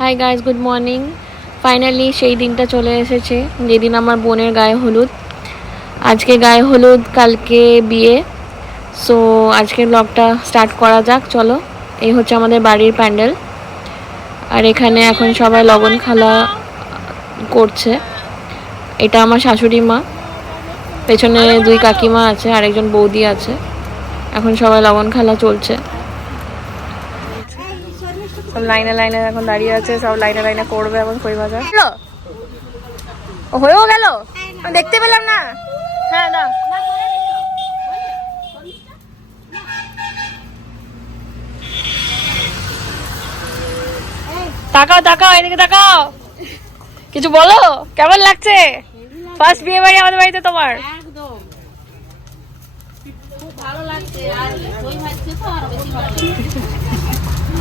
Hi guys, good morning. Finally সেই দিনটা চলে এসেছে যেদিন আমার বোনের গায়ে হলুদ। আজকে গায়ে হলুদ, কালকে বিয়ে। সো আজকের ব্লগটা স্টার্ট করা যাক, চলো। এই হচ্ছে আমাদের বাড়ির প্যান্ডেল, আর এখানে এখন সবাই লগন খালা করছে। এটা আমার শাশুড়ি মা, পেছনে দুই কাকিমা আছে আর একজন বৌদি আছে। এখন সবাই লগন খালা চলছে। সব লাইনে লাইনে এখন দাঁড়িয়ে আছে, সব লাইনে লাইনে করবে এখন খই ভাজা। হয়েও গেল, দেখতে পেলাম না। হ্যাঁ দাও। তাকাও তাকাও, এদিকে তাকাও, কিছু বলো। কেমন লাগছে ফার্স্ট বিয়ে বাড়ি আমাদের বাড়িতে তোমার? একদম খুব ভালো লাগছে। আর দই ভাজছে তো আরো বেশি ভালো লাগছে।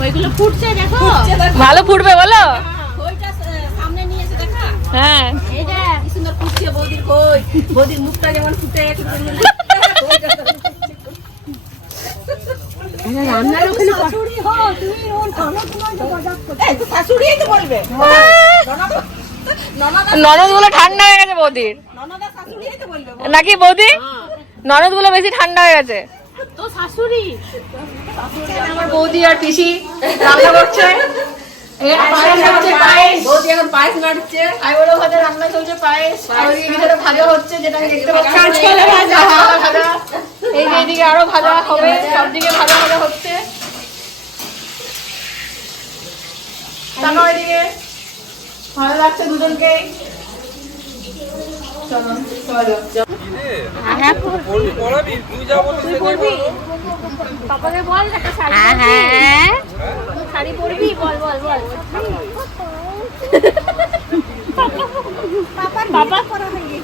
ওইগুলো ফুটছে, দেখো ভালো ফুটবে বলো। ওইটা সামনে নিয়ে এসে দেখা। হ্যাঁ, এই যে কি সুন্দর ফুটছে বৌদির কই। বৌদির মুখটা যেমন ফুটে রান্নার ওখানে শাশুড়ি হো, তুমি ওর মজাক করছো। এই তো শাশুড়িই তো বলবে। ননদ গুলো ঠান্ডা হয়ে গেছে বৌদির, ননদা শাশুড়িই তো বলবে নাকি বৌদি? ননদ গুলো বেশি ঠান্ডা হয়ে গেছে। তো শাশুড়ি। আমার বৌদি আর পিসি রান্না করছে। বৌদি এখন পায়েস মারছে। রান্না চলছে পায়েস, আর ওইদিকে ভাজা হচ্ছে, যেটা আমি দেখতে পাচ্ছি। এই যে এইদিকে আরো ভাজা হবে, সব দিকে ভাজা ভাজা হচ্ছে। তারপর ওইদিকে ভালো লাগছে দুজনকে। পাপাকে বল একটা শাড়ি শাড়ি পরবি, বল বল বল।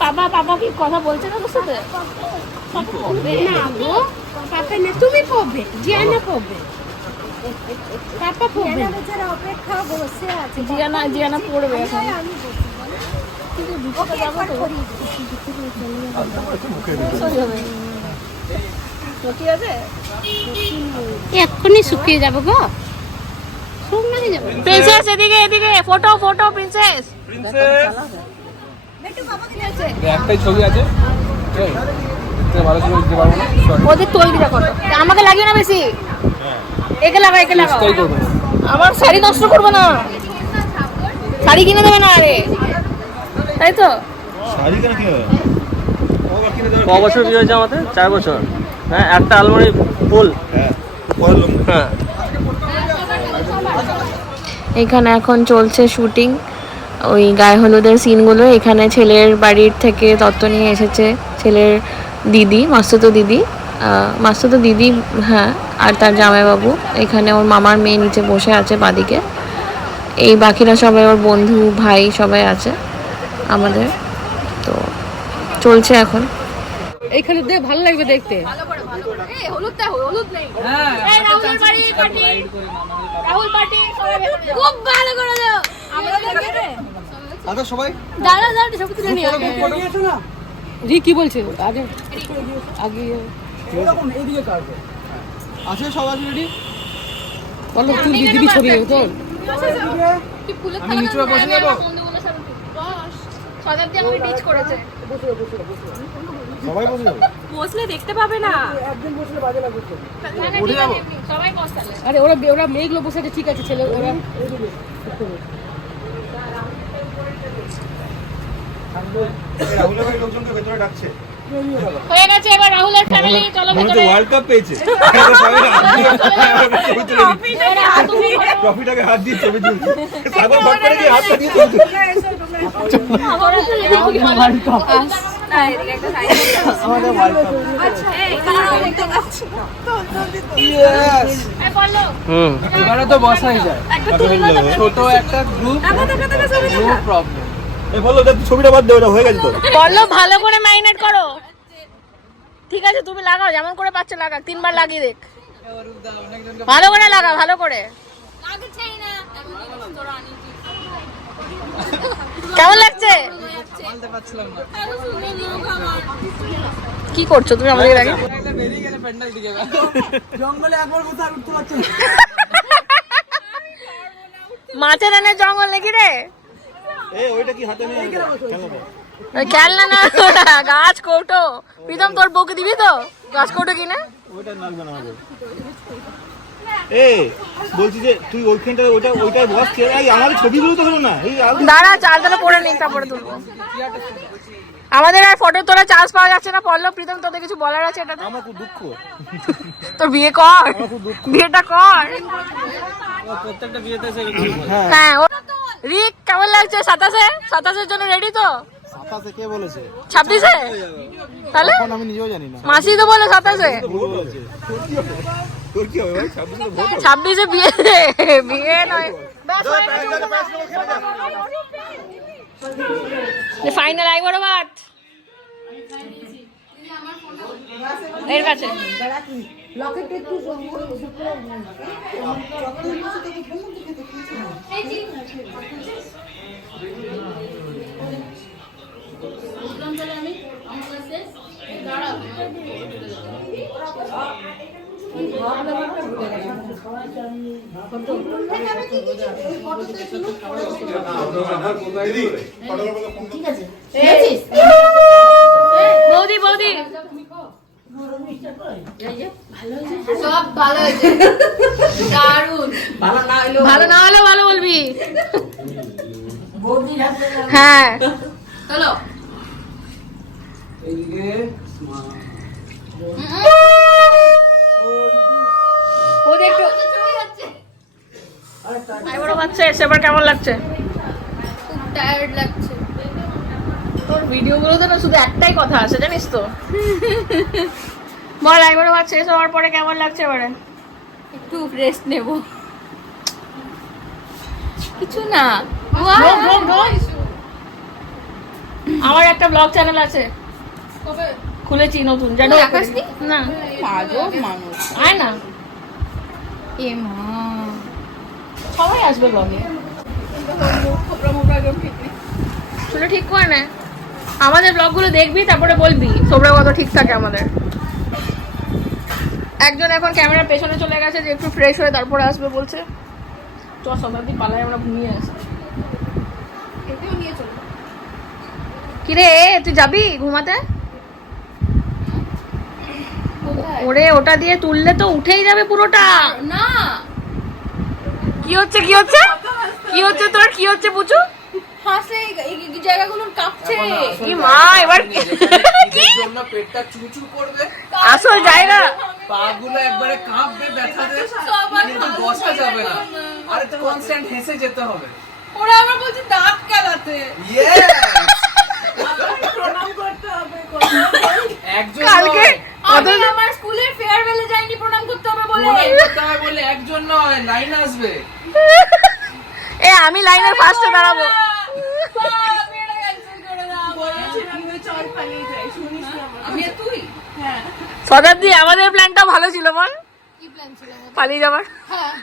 পাপা পাপা কি কথা বলছে না তোর সাথে? না গো, পাপা না, তুমি পড়বে, জিয়ানা পড়বে। পাপা পড়বে। বেচারা অপেক্ষা বসে আছে। জিয়ানা পড়বে এখন। এক্ষুনি শুকিয়ে যাবো গো। শুকনাকে যাবো। প্রিন্সেস এদিকে এদিকে, ফটো ফটো প্রিন্সেস। একটাই ছবি আছে, ভালো ছবি দিতে পারবো না। ওদের তৈরিটা কত, আমাকে লাগিও না বেশি। একে লাগা একে লাগা। আমার শাড়ি নষ্ট করবে না, শাড়ি কিনে দেবে না। আরে তাই তো। শাড়ি কেন কি হবে? ক বছর বিয়ে হয়েছে আমাদের? 4 বছর। হ্যাঁ, একটা আলমারি ফুল। হ্যাঁ, এখানে এখন চলছে শুটিং, ওই গায়ে হলুদের সিনগুলো। এখানে ছেলের বাড়ির থেকে তত্ত্ব নিয়ে এসেছে ছেলের দিদি, মাস্তুতো দিদি, হ্যাঁ, আর তার জামাইবাবু। এখানে ওর মামার মেয়ে নিচে বসে আছে বাদিকে। এই বাকিরা সবাই ওর বন্ধু ভাই সবাই আছে আমাদের। তো চলছে এখন। এইখানে দেখ ভালো লাগবে দেখতে। খুব ভালো করে দাও। আচ্ছা সবাই দাদা দাদা সব কিছু নিয়ে আসো। জি কি বলছে? আগে আগে এরকম এইদিকে কাটবে। আসে সব আসে রেডি। বলো তুই দিবি ছবি তোর। আমি নিচে বসে যাব। সবাই বসে যাবে। বসলে দেখতে পাবে না। একজন বসলে বাজে লাগবে তো। উঠে যাবো। সবাই বসলে। আরে ওরা মেয়েগুলো বসে আছে, ঠিক আছে ছেলে ওরা। রাহুলের ভাই লোকজনকে ভেতরে ডাকছে। হয়ে গেছে, এবার রাহুলের ফ্যামিলি চলো ভেতরে। ওয়ার্ল্ড কাপ পেয়েছে। ট্রফিটাকে হাত দিয়ে ছবি তুলছে। সাগর ফট করে দিয়ে হাতটা দিয়ে তুলছে। আমাদের ওয়ার্ল্ড কাপ। আচ্ছা, এই কারণে দেখতে পাচ্ছি। ইয়েস। এবারে তো বসাই যায়। ছোট একটা গ্রুপ, নো প্রবলেম। এই বললো তুই ছবিটা বাদ দে, ওটা হয়ে গেছে তো। বললো ভালো করে ম্যারিনেট করো। ঠিক আছে তুমি লাগাও, যেমন করে পাচ্ছ লাগা, 3 বার লাগিয়ে দেখ। ভালো করে লাগা, ভালো করে। কেমন লাগছে? কি করছো তুমি আমাদের আগে? জঙ্গলে একবার কোথাও উঠতে পারছো না। মাছের এনে জঙ্গল নাকি রে? ওইটা কি হাতে নিয়ে খেলনা না, গাছ কৌটো। প্রীতম তোর বউকে দিবি তো গাছ কৌটো কিনে? ওইটা লাগবে না আমাদের। বলছি যে তুই ওইখানটা ওইটাই বস, আমাদের ছবিগুলো তো হলো না। দাঁড়া চালটা পরে নিই তারপরে তুলবো। আমাদের আর ফটো তোলা চান্স পাওয়া যাচ্ছে না। পল্লব, প্রীতম তোদের কিছু বলার আছে এটা? আমার খুব দুঃখ। তোর বিয়ে কর, বিয়েটা কর। প্রত্যেকটা বিয়েতে হ্যাঁ রিক কেমন লাগছে? 27-এর জন্য রেডি তো? 27 কে বলেছে? 26-এ? তাহলে আমি নিজেও জানি না। মাসি তো বলে 27-এ। তোর কি হবে ভাই? 26-এ বিয়ে, বিয়ে নয় ফাইনাল। আইবড় ভাত এর কাছে। বৌদি বৌদি সব ভালো হয়েছে, দারুণ। ভালো না হলে ভালো বলবি। হ্যাঁ চলো বৌদি একটু আইবড় বাচ্চা এসে এবার কেমন লাগছে? খুব টায়ার্ড লাগছে। তোর ভিডিও গুলোতে না শুধু একটাই কথা আসে জানিস তো। বল আইবড় বাচ্চা এসে হওয়ার পরে কেমন লাগছে এবারে? একটু রেস্ট নেব। কিছু না, আমার একটা ব্লগ চ্যানেল আছে, খুলেছি নতুন। জানো আকাশনি? না আজব মানুষ। আয় না, এ মা, সবাই আসবে ব্লগে। শুনে ঠিক করে না, আমাদের ব্লগগুলো দেখবি তারপরে বলবি তোমরা কত ঠিক থাকে আমাদের। একজন এখন ক্যামেরার পেছনে চলে গেছে যে একটু ফ্রেশ হয়ে তারপরে আসবে বলছে। চ শতাব্দী পালায়, আমরা ঘুমিয়ে আসি। এটাও নিয়ে চলো। কিরে তুই যাবি ঘুমাতে? ওরে ওটা দিয়ে তুললে তো উঠেই যাবে পুরোটা। না, কি হচ্ছে কি হচ্ছে কি হচ্ছে তোর? কি হচ্ছে বুঝু? হাসে এই জায়গাগুলো কাঁপছে। কি মা এবার কি জন্য পেটটা চুচু করবে, আসল জায়গা পাগুলো একবারে কাঁপবে ব্যথাতে, কিন্তু বসা যাবে না, আর কনস্ট্যান্ট হেসে যেতে হবে। ওরা আবার বলছে দাঁত কেলাতে। প্রণাম করতে হবে। একজন কালকে আমি আমার স্কুলের ফেয়ারওয়েলে যাইনি প্রণাম করতে হবে বলে। বলে একজন নয়, লাইন আসবে। এ আমি লাইনের ফার্স্টে দাঁড়াবো। আমি আর তুই? শতাব্দী আমাদের প্ল্যানটা ভালো ছিল বল, কি প্ল্যান ছিল আমাদের? পালিয়ে যাবার। হ্যাঁ,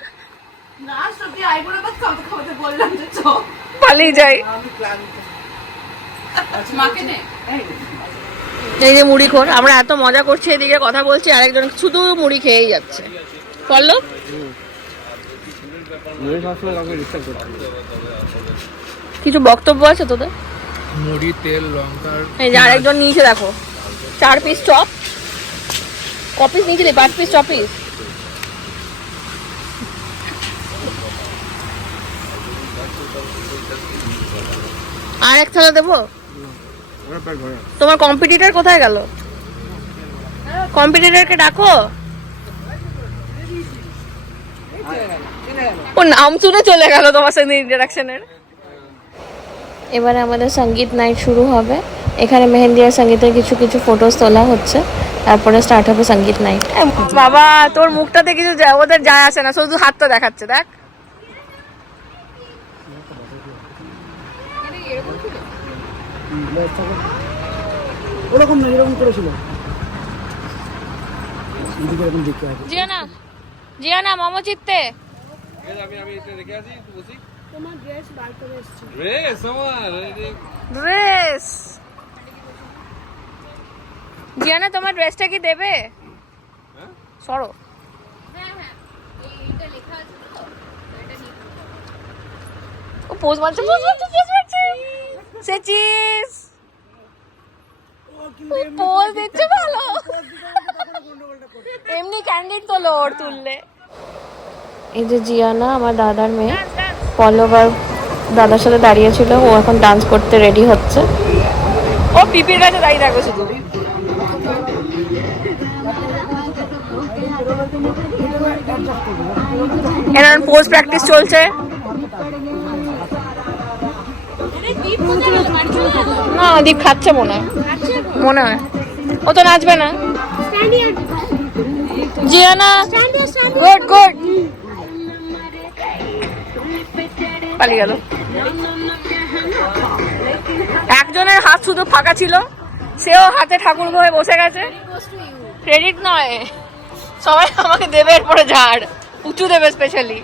লাস্ট অব্দি আইবুড়ো ভাত খাওয়াতে বললাম যে চ পালিয়ে যাই। আমি প্ল্যান মাকে নে। এই যে মুড়ি খোর, আমরা এত মজা করছি এদিকে কথা বলছি, আরেকজন শুধু মুড়ি খেয়েই যাচ্ছে। পল্লব কিছু বক্তব্য আছে তোদের? মুড়ি, তেল, লঙ্কার এই যে আরেকজন নিয়েছে দেখো 4 পিস চপ। কপিস নিয়েছে রে? 5 পিস চপিস। আর এক থালা দেবো? তোমার কম্পিটিটর কোথায় গেল? কম্পিটিটরকে ডাকো। ও নাম শুনে চলে গেল তোমার সাথে ইন্টারাকশনের। এবারে আমাদের সঙ্গীত নাইট শুরু হবে। এখানে মেহেন্দি আর সঙ্গীতের কিছু কিছু ফটোস তোলা হচ্ছে, তারপরে স্টার্ট হবে সঙ্গীত নাইট। বাবা তোর মুখটাতে কিছু ওদের যায় আসে না, শুধু হাতটা দেখাচ্ছে। দেখ ওরকম না, এরকম করেছিল। জিয়ানা জিয়ানা মামা চিত্তে ড্রেস। জিয়ানা তোমার ড্রেসটা কি দেবে? সরো। পোজ মারছে সে চিজ পোজ দিচ্ছে ভালো, এমনি ক্যান্ডিড তোলো ওর তুললে। এই যে জিয়ানা আমার দাদার মেয়ে, পল্লব আর দাদার সাথে দাঁড়িয়েছিল, ও এখন ডান্স করতে রেডি হচ্ছে। ও পিপির কাছে দাঁড়িয়ে থাকো শুধু। এরকম পোজ প্র্যাকটিস চলছে। না দীপ খাচ্ছে মনে হয় ও তো নাচবে না। জিয়ানা গুড গুড, পালিয়ে গেল। একজনের হাত শুধু ফাঁকা ছিল, সেও হাতে ঠাকুর হয়ে বসে গেছে। ক্রেডিট নয়, সবাই আমাকে দেবে, এরপরে ঝাড় উঁচু দেবে স্পেশালি।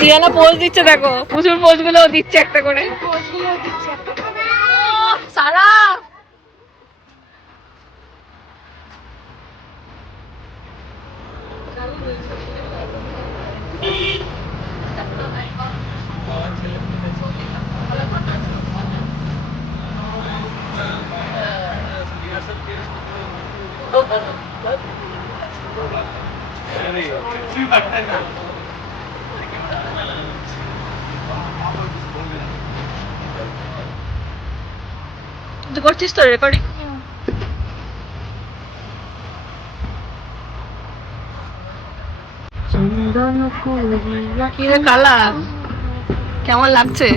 দিয়ানা পোজ দিচ্ছে, দেখো প্রচুর পোজ গুলো দিচ্ছে একটা করে। সারা তুই করছিস তো রেকর্ডিং? কি রে কালা, কেমন লাগছে?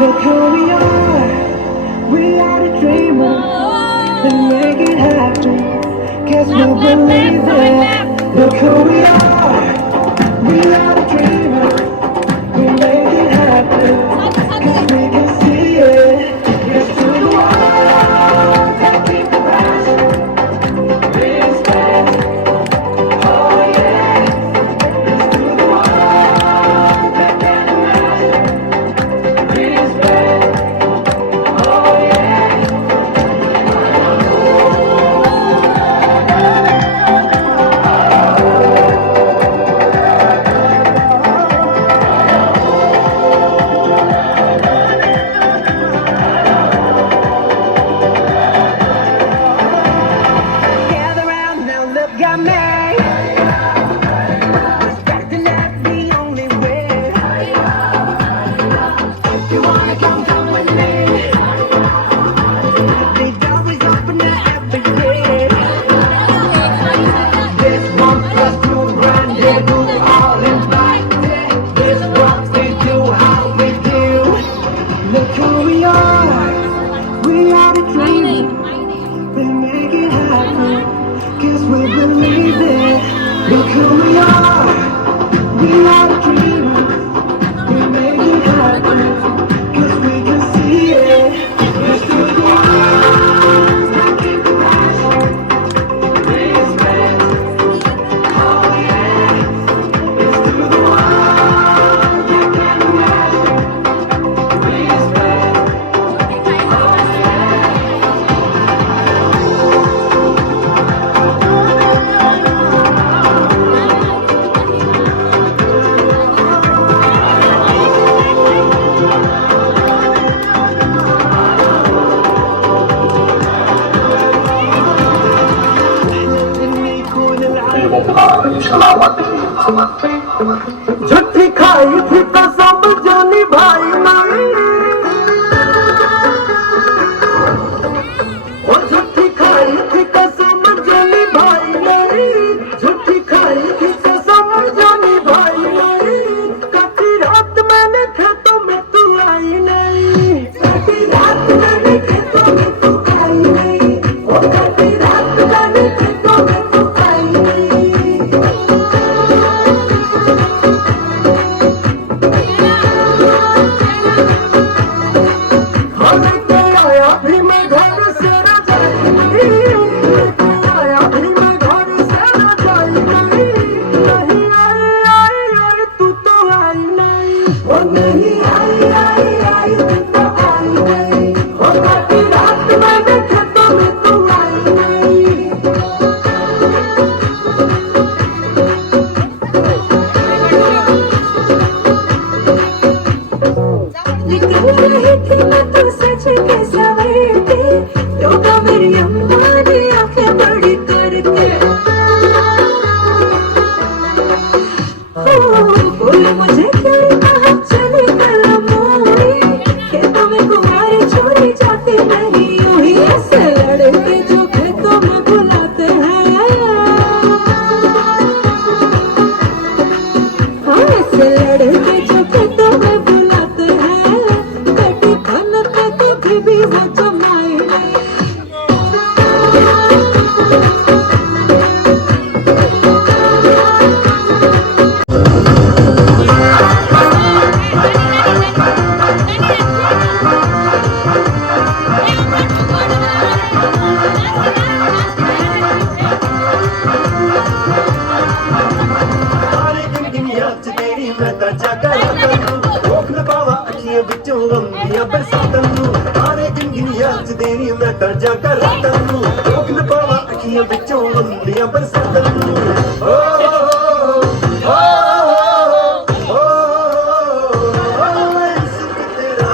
Look who we are a dreamer, and make it happen, cause we believe it. Look who we are a dreamer, we make it happen, cause we can see it. Yes, to the world, that keep the passion, respect, oh yeah. Yes, to the world, that can imagine, respect, oh yeah. झूठी खाई थी कसम जो निभाई नहीं और झूठी खाई थी कसम जो निभाई नहीं झूठी खाई थी कसम जो निभाई नहीं काटी रात मैंने खेतों में तू आई नहीं काटी रात मैंने खेतों में तू आई नहीं और काटी रात मैंने खेतों में तू आई नहीं लेके आया भी मैं घर से रजाई लेके आया भी मैं घर से रजाई नहीं आई आई आई तू तो आई नहीं ओ नहीं आई आई आई तू तो आई नहीं ओ काटी रात मैंने खेतों में तू आई नहीं निकल रही थी मैं तो सच के सवेरे टोका मेरी अम्मा ने आंखें बड़ी करके बोल मुझे क्या कहा चले कल मोरी खेतों में कुमारी छोड़ी जाती नहीं हुई ऐसे लड़के जो खेतों में बुलाते हैं हाँ ऐसे लड़के जो खेतों में बुलाते हैं कटी खाना पे कभी भी वो जमाए नहीं सारे दिन याद च तेरी मैं ਤਾਂ ਜਾਗਾ ਰਾਤਾਂ ਨੂੰ ਰੋਕ ਨਾ ਪਾਵਾਂ ਅੱਖੀਆਂ ਵਿੱਚੋਂ ਆਉਂਦੀਆਂ ਬਰਸਾਤਾਂ ਨੂੰ ਸਾਰੇ ਦਿਨ ਯਾਦ ਚ ਤੇਰੀ ਮੈਂ ਤਾਂ ਜਾਗਾ ਰਾਤਾਂ ਨੂੰ ਰੋਕ ਨਾ ਪਾਵਾਂ ਅੱਖੀਆਂ ਵਿੱਚੋਂ ਆਉਂਦੀਆਂ ਬਰਸਾਤਾਂ ਨੂੰ ਓ ਓ ਓ ਇਸ਼ਕ ਤੇਰਾ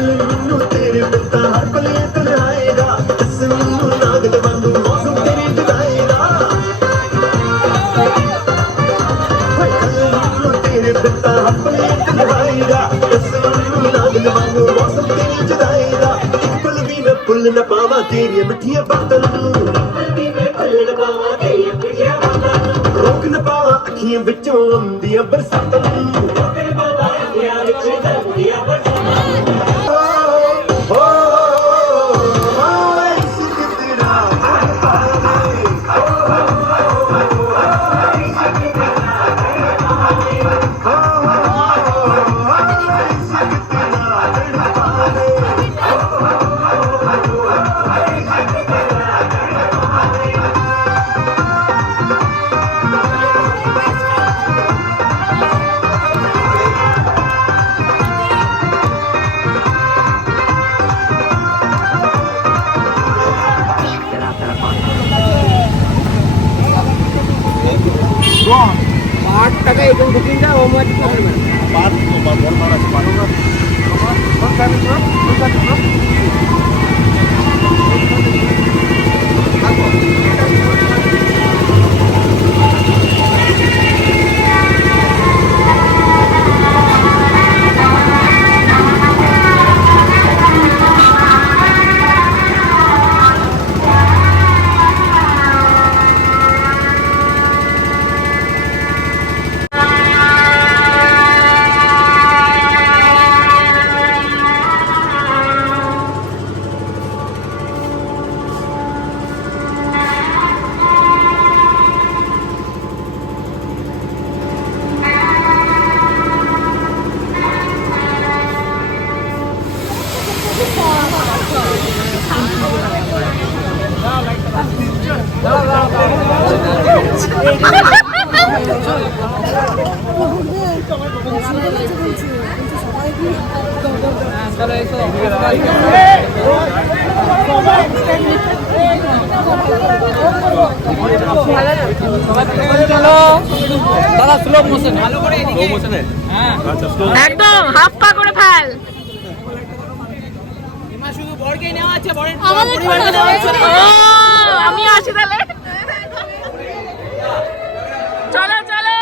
ਮੈਨੂੰ ਤੇਰੇ ਬਿਨਾਂ ਹਰ ਪਲ ਤਨਾਏਗਾ ਇਸ ਮੈਨੂੰ ਨਾਗਲ ਵਾਂਗੂ ਮੌਸਮ ਤੇਰੀ ਜੁਦਾਏਗਾ ਮੈਨੂੰ ਤੇਰੇ ਬਿਨਾਂ ਹਰ ਪਲ ਤਨਾਏਗਾ ਇਸ ਮੈਨੂੰ ਨਾਗਲ ਵਾਂਗੂ ਮੌਸਮ ਤੇਰੀ ਜੁਦਾਏਗਾ ਇੱਕ ਪਲ ਵੀ ਮੈਂ ਭੁੱਲ ਨਾ ਪਾਵਾਂ ਤੇਰੀਆਂ ਮਿੱਠੀਆਂ ਬਾਤਾਂ ਨੂੰ ਰੋਕ ਨਾ ਪਾਵਾਂ ਅੱਖੀਆਂ ਵਿੱਚੋਂ ਆਉਂਦੀਆਂ ਬਰਸਾਤਾਂ ਨੂੰ টাকা এরকম বুকিং না ও মাটি পাবে দাদা স্লো মোশন ভালো করে এদিকে স্লো মোশনে হ্যাঁ একদম হাফ পা করে ফেল। এমা শুধু বড়কে নেওয়া আছে বড়ের পরিবারকে নেওয়া আছে আমি আসি তাহলে। চলো চলো।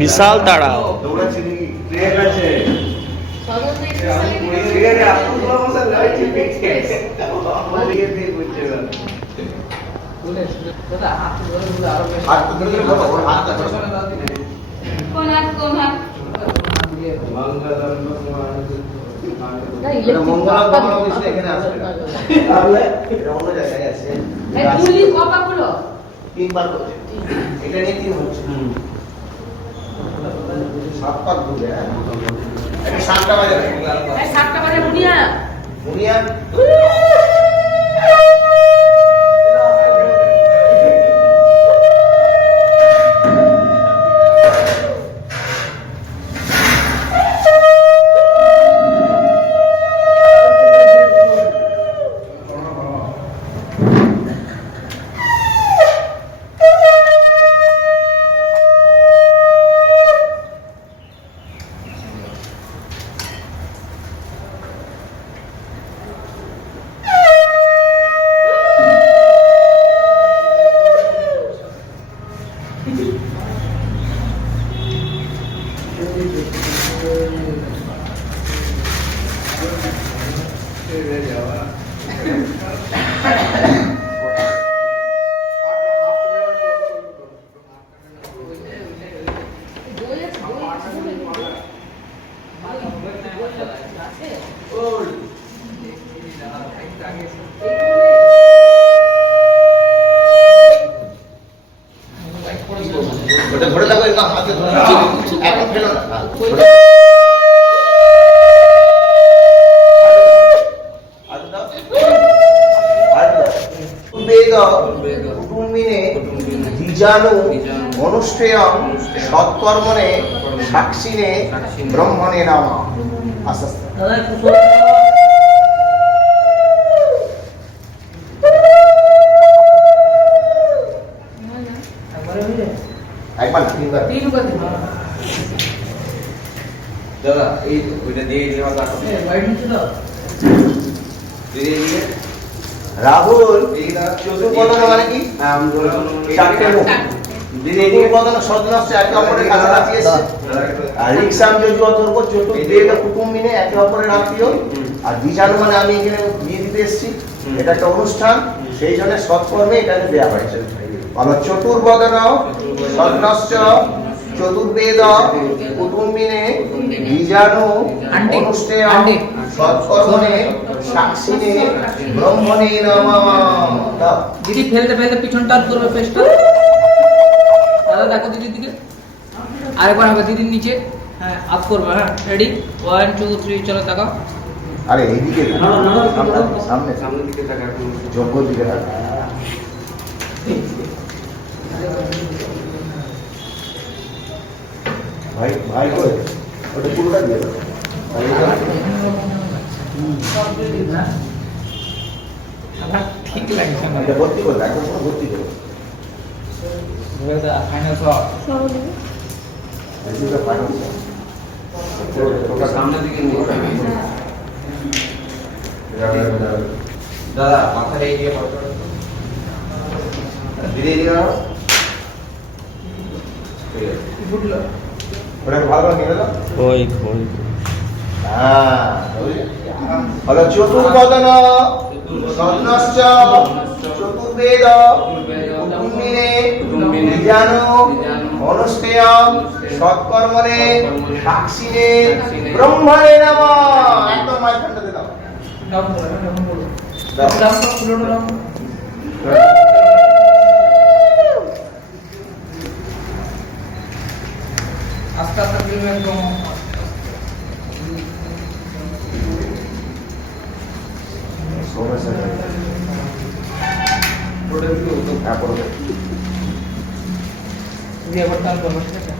বিশাল তাড়া তিনবার করছে এটা নিয়ে তিন হচ্ছে 7 পাক ঘুরে এটা 7টা বাজে 7টা বাজে বুনিয়া বুনিয়া ধরে থাকো একদম হাতে ধরে এখন ফেলো না বীজাণু মনুষ্যেয়ং সৎকর্মণে সাক্ষিণে ব্রহ্মণে নামা। আস্তে আস্তে একবার তিনবার দাদা এই ওইটা দিয়ে দিও না রাহুল চতুর্বদন মানে কি? চারটে মুখ। চতুর্বদন সদনস্য একে অপরের কাছাকাছি এসছে। আর রিক্সাম যজু অতর্ক চতুর্বেদ কুটুম্বিনে একে অপরের আত্মীয়। আর বীজাণু মানে আমি এখানে বিয়ে দিতে এসেছি, এটা একটা অনুষ্ঠান, সেই জন্য সৎকর্মে এটাকে দেওয়া হয়েছে। আবার চতুর্বদন সদনস্য চতুর্বেদ কুটুম্বিনে বীজাণু অনুষ্ঠেয় সৎকর্মণে সাক্ষিণে ব্রহ্মণে নমঃ। দিদি ফেলতে ফেলতে পিছন টান করবে ফেসটা। দাদা দেখো দিদির দিকে, আরেকবার হবে দিদির নিচে। হ্যাঁ আপ করবে। হ্যাঁ রেডি 1 2 3 চলো তাকাও। আরে এইদিকে সামনে সামনের দিকে তাকা, যোগ্য দিকে তাকা। ভাই ভাই কই ওটা পুরোটা দিয়ে দাও। ঠিক লাগছে না। এটা ভর্তি করে একদম পুরো ভর্তি করে ফাইনাল শট। এইটা ফাইনাল ওটা সামনের দিকে নিয়ে দাদা মাথায় এই দিয়ে ধীরে ধীরে ওটাকে ভালো করে নিয়ে দাও। হ্যাঁ হলো চতুর্বদন সদনশ্চ চতুর্বেদ কুটুম্বিনে বীজাণু অনুষ্ঠেয় সৎকর্মণে সাক্ষিণে ব্রহ্মণে নমঃ। একদম মাঝখানটাতে দাও। নাম বলো, নাম বলো। দাও। নাম বলো, নাম। আস্তে আস্তে ফিল্ম একদম দিয়ে বর্তমান করবো। ঠিক আছে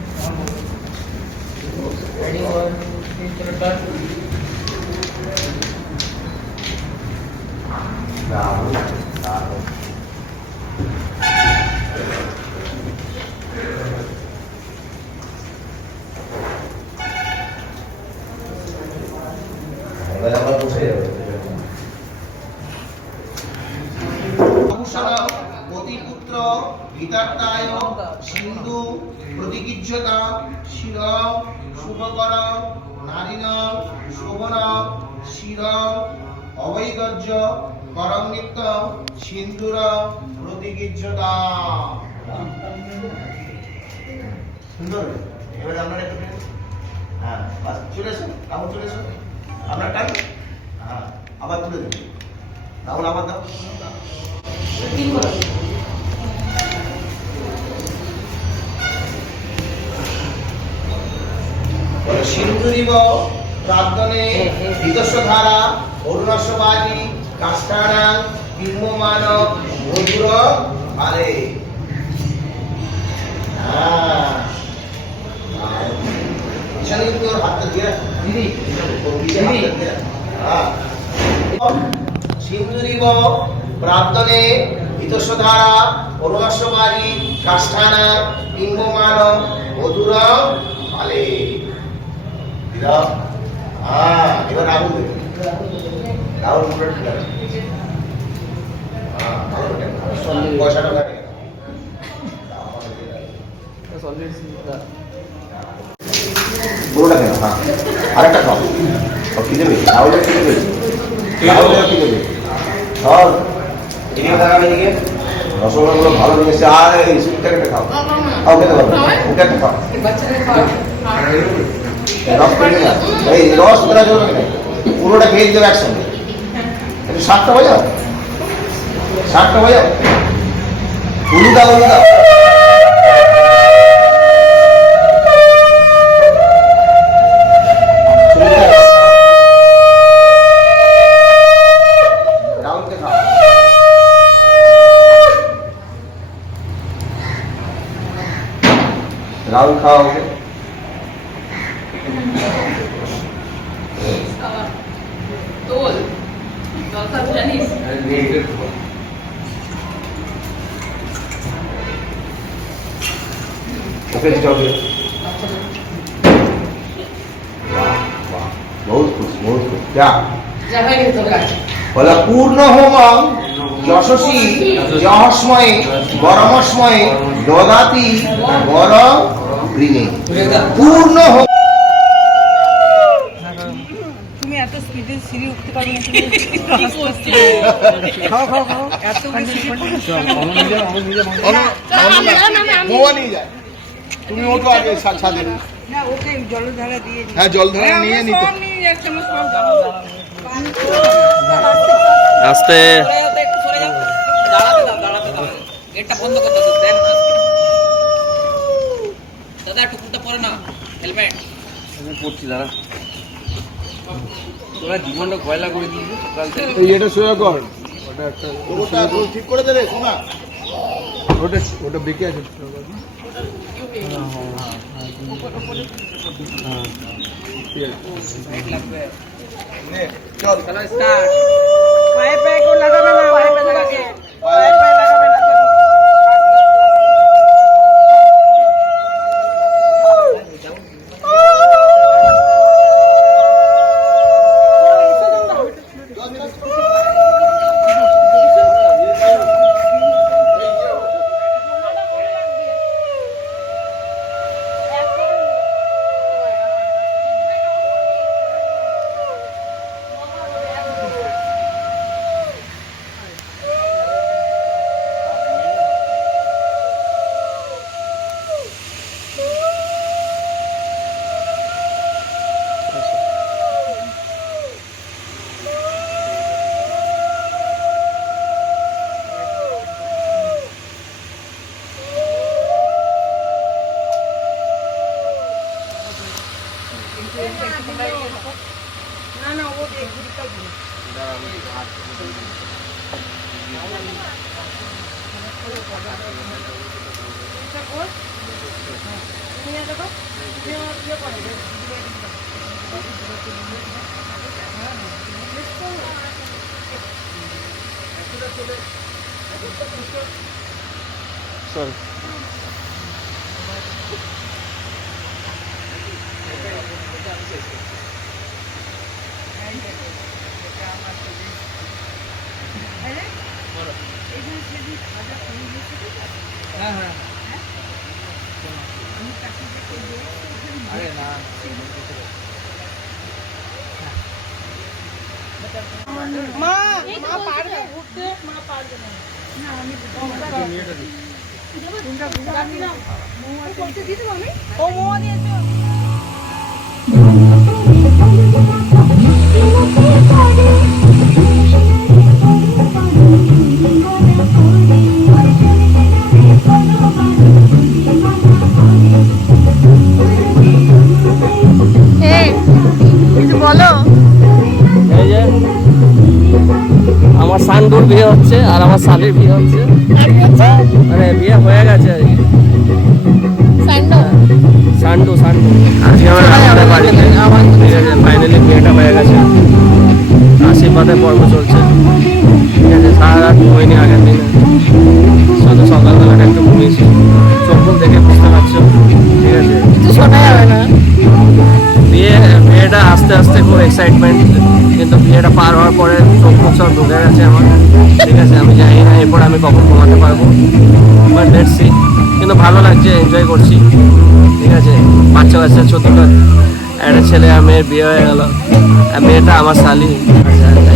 রেডি 1 2 3 চলো স্টার্ট। পতিপুত্র হিতার্থায় সিন্ধু প্রতিকিচ্ছতা শিরং শুভকরং নারীণং শোভনং শিরং অবৈগজ্য করং নিত্যং সিন্ধুরং প্রতিকিচ্ছতা। সুন্দর। এবারে আপনারা একটু হ্যাঁ বাস চলে এসো, আবার চলে এসো, আপনার টাইম। হ্যাঁ আবার তুলে দিন, তাহলে আবার দাও। সিন্ধুরিব প্রার্থনে বিতস্বধারা অরুণস্ববাজি কাষ্টানা বিম্বমান মধুর আরে। হ্যাঁ পিছনে কিন্তু ওর হাতটা দিয়ে রাখো দিদি, হ্যাঁ। সিন্ধুরিব প্রার্থনে বিতস্বধারা অরুণস্ববাজি কাষ্টানা বিম্বমান মধুর আলে। হ্যাঁ এবার রাহুল দেবে, রাহুল পয়সাটা কাটে পুরোটা কেন। হ্যাঁ আরেকটা খাও, কি দেবে রাহুলের কি দেবে, রাহুলের কি দেবে ধর এদিকে তাকাবে, এদিকে রসগোল্লাগুলো ভালো জিনিস। আর এই সুইটটা কেটে খাও, খাও খেতে পারবে, ওটা একটা খাও। রস পেয়ে না, এই রস করা জন্য পুরোটা খেয়ে দিতে হবে একসঙ্গে। একটু 7টা বাজাও, 7টা বাজাও, উলু দাও, উলু দাও। রাহুলকে খাও। রাহুল খাও ওকে। তোল দরকার জানিস ओके चलिए। बहुत खुश, बहुत खुश। क्या যা হয়ে গেছে তোর কাছে। বলে পূর্ণ হোমং যশস্বী যহস্ময়ে গরমস্ময়ে দদাতি গরম গৃণে। পূর্ণ হোম তুমি এত স্পিডে সিঁড়ি উঠতে পারবে না, এত মোয়া নিয়ে যায়, তুমি ওঠো আগে ছাদে। না ওকে জলধারা দিয়ে হ্যাঁ জলধারা নিয়ে নিতে। আস্তে একটু সরে যাও, দাঁড়াতে দাও, গেটটা বন্ধ করতে দাও, দেন দাদা টুকুরটা পরে না, হেলমেট পড়ছি দাঁড়া, তোরা জীবনটা গয়লা করে দিয়েছিস সকাল থেকে। এই এটা সোজা কর, ওটা একটা ঠিক করে দে রে সোনা, ওটা বেঁকে আছে। চল চলো স্টার্ট। পায়ে পায়ে কেউ লাগাবে না, পায়ে পায়ে লাগাবে, পায়ে পায়ে লাগাবে না। না না ও দেখুটা সরি হ্যাঁ হ্যাঁ আরে না মা মা পারবে ঘুরতে, মা পারবে না। না আমি ও মোয়া দিয়েছো। কিছু বলো। এই যে আমার সান্ডুর বিয়ে হচ্ছে আর আমার শালির বিয়ে হচ্ছে, মানে বিয়ে হয়ে গেছে আর কি। সান্ডু সান্ডু আজকে আমার আমাদের বাড়িতে, ঠিক আছে, ফাইনালি বিয়েটা হয়ে গেছে, আশীর্বাদের পর্ব চলছে, ঠিক আছে। সারা রাত ঘুমিনি আগের দিনে, শুধু সকালবেলাটা একটু ঘুমিয়েছি, চোখ দেখে বুঝতে পারছো, ঠিক আছে। কিছু শোনা যাবে না। বিয়েটা আস্তে আস্তে খুব এক্সাইটমেন্ট, কিন্তু বিয়েটা পার হওয়ার পরে চোখ মুখ সব ঢুকে গেছে আমার, ঠিক আছে। আমি জানি না এরপর আমি কখন ঘুমাতে পারবো, বাট লেটস সি। কিন্তু ভালো লাগছে, এনজয় করছি, ঠিক আছে। বাচ্চা বাচ্চা ছোটো একটা ছেলে আর মেয়ের বিয়ে হয়ে গেল, মেয়েটা আমার শালি, আচ্ছা